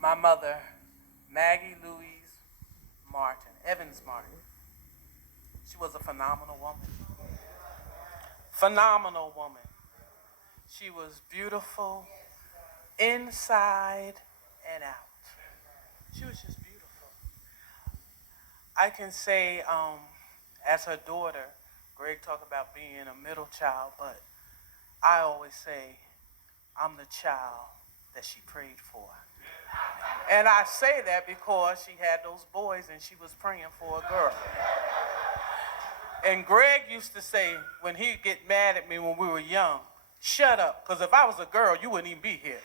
My mother, Maggie Louise Martin, Evans Martin. She was a phenomenal woman. Phenomenal woman. She was beautiful inside and out. She was just beautiful. I can say, as her daughter, Greg talked about being a middle child, but I always say I'm the child that she prayed for. And I say that because she had those boys and she was praying for a girl. And Greg used to say, when he'd get mad at me when we were young, shut up, because if I was a girl, you wouldn't even be here.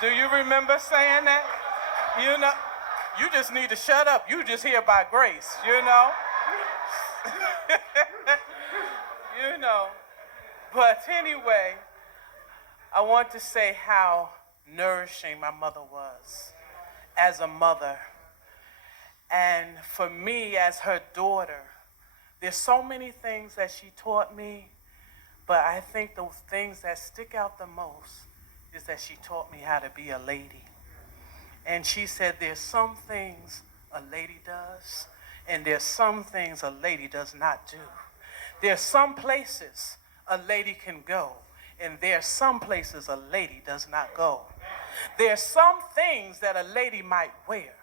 Do you remember saying that? You know, you just need to shut up. You just here by grace, you know? You know. But anyway, I want to say how nourishing my mother was as a mother. And for me as her daughter, there's so many things that she taught me, but I think those things that stick out the most is that she taught me how to be a lady. And she said there's some things a lady does, and there's some things a lady does not do. There's some places a lady can go, and there's some places a lady does not go. There's some things that a lady might wear,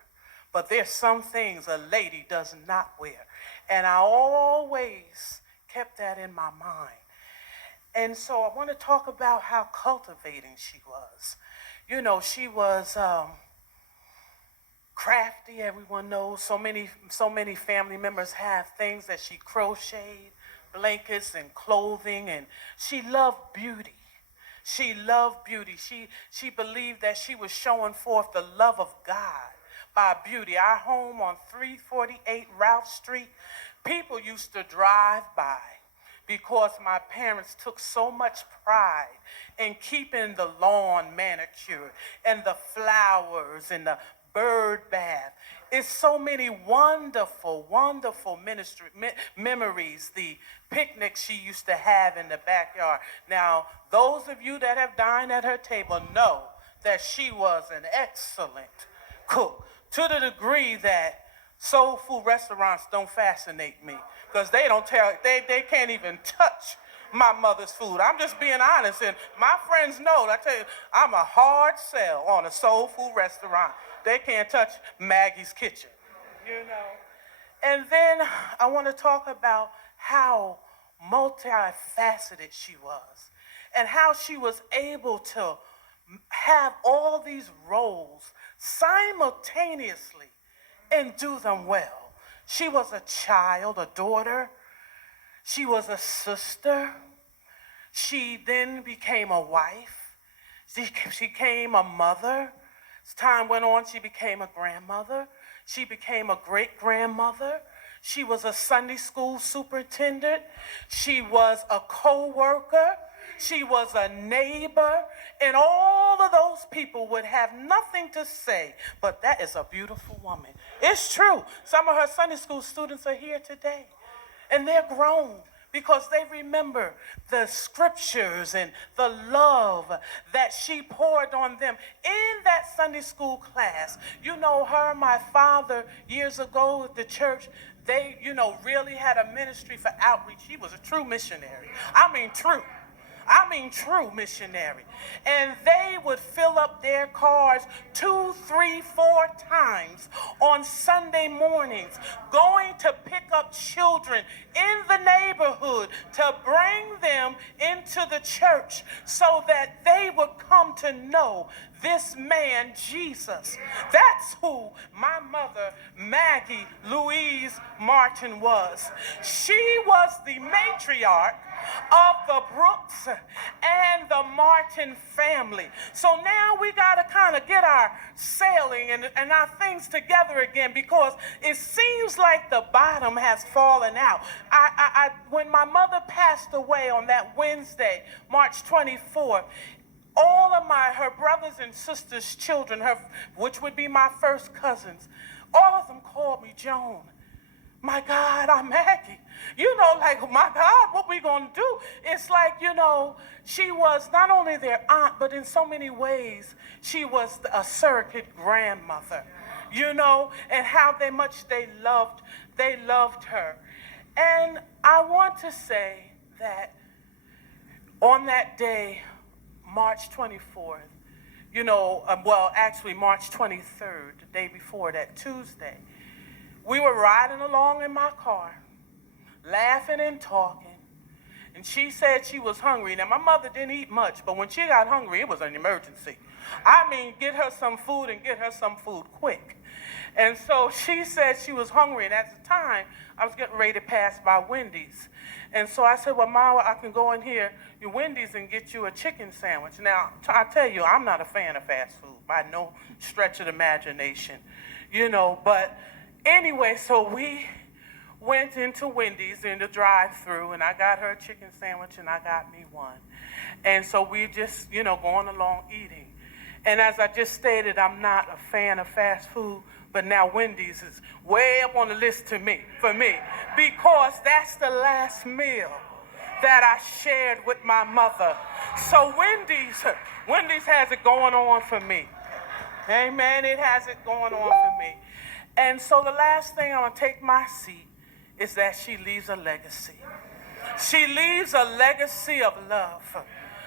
but there's some things a lady does not wear. And I always kept that in my mind. And so I want to talk about how cultivating she was. You know, she was crafty, everyone knows. So many family members have things that she crocheted, blankets and clothing, and she loved beauty. She loved beauty. She believed that she was showing forth the love of God by beauty. Our home on 348 Ralph Street, people used to drive by because my parents took so much pride in keeping the lawn manicured and the flowers and the bird bath. It's so many wonderful, wonderful memories. The picnics she used to have in the backyard. Now, those of you that have dined at her table know that she was an excellent cook, to the degree that soul food restaurants don't fascinate me because they can't even touch my mother's food. I'm just being honest, and my friends know. I tell you, I'm a hard sell on a soul food restaurant. They can't touch Maggie's Kitchen, you know. And then I want to talk about how multifaceted she was and how she was able to have all these roles simultaneously and do them well. She was a child, a daughter. She was a sister. She then became a wife. She became a mother. As time went on, she became a grandmother. She became a great-grandmother. She was a Sunday school superintendent. She was a co-worker. She was a neighbor. And all of those people would have nothing to say, but that is a beautiful woman. It's true. Some of her Sunday school students are here today, and they're grown because they remember the scriptures and the love that she poured on them in that Sunday school class. You know, her and my father years ago at the church, they, really had a ministry for outreach. She was a true missionary. I mean, true missionary. And they would fill up their cars 2, 3, 4 times on Sunday mornings, going to pick up children in the neighborhood to bring them into the church so that they would come to know this man, Jesus. That's who my mother, Maggie Louise Martin, was. She was the matriarch of the Brooks and the Martin family. So now we got to kind of get our sailing and our things together again, because it seems like the bottom has fallen out. When my mother passed away on that Wednesday, March 24th, all of her brothers and sisters' children, which would be my first cousins, all of them called me Joan. my God, I'm Maggie. You know, like, my God, what we gonna do? It's like, she was not only their aunt, but in so many ways, she was a surrogate grandmother, and how much they loved her. And I want to say that on that day, March 24th, actually March 23rd, the day before that, Tuesday, we were riding along in my car, laughing and talking, and she said she was hungry. Now, my mother didn't eat much, but when she got hungry, it was an emergency. I mean, get her some food and get her some food quick. And so she said she was hungry, and at the time, I was getting ready to pass by Wendy's. And so I said, well, Ma, I can go in here, your Wendy's, and get you a chicken sandwich. Now, I tell you, I'm not a fan of fast food by no stretch of the imagination, but anyway, so we went into Wendy's in the drive-thru, and I got her a chicken sandwich, and I got me one. And so we just, going along eating. And as I just stated, I'm not a fan of fast food, but now Wendy's is way up on the list for me, because that's the last meal that I shared with my mother. So Wendy's has it going on for me. Amen, it has it going on for me. And so the last thing I'm gonna take my seat is that she leaves a legacy. She leaves a legacy of love.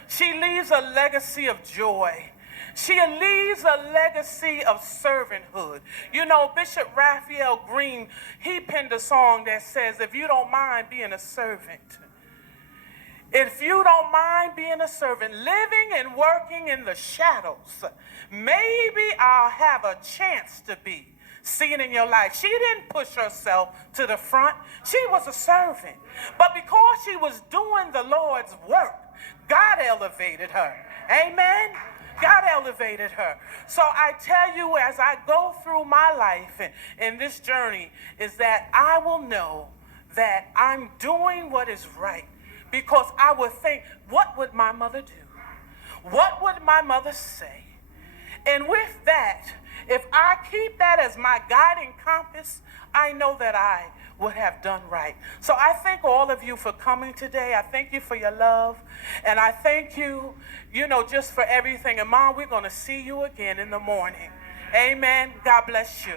She leaves a legacy of joy. She leaves a legacy of servanthood. Bishop Raphael Green, he penned a song that says, if you don't mind being a servant, living and working in the shadows, maybe I'll have a chance to be seen in your life. She didn't push herself to the front. She was a servant. But because she was doing the Lord's work, God elevated her. Amen? God elevated her. So I tell you, as I go through my life in this journey, is that I will know that I'm doing what is right, because I would think, what would my mother do? What would my mother say? And with that, if I keep that as my guiding compass, I know that I would have done right. So I thank all of you for coming today. I thank you for your love. And I thank you, just for everything. And Mom, we're going to see you again in the morning. Amen. God bless you.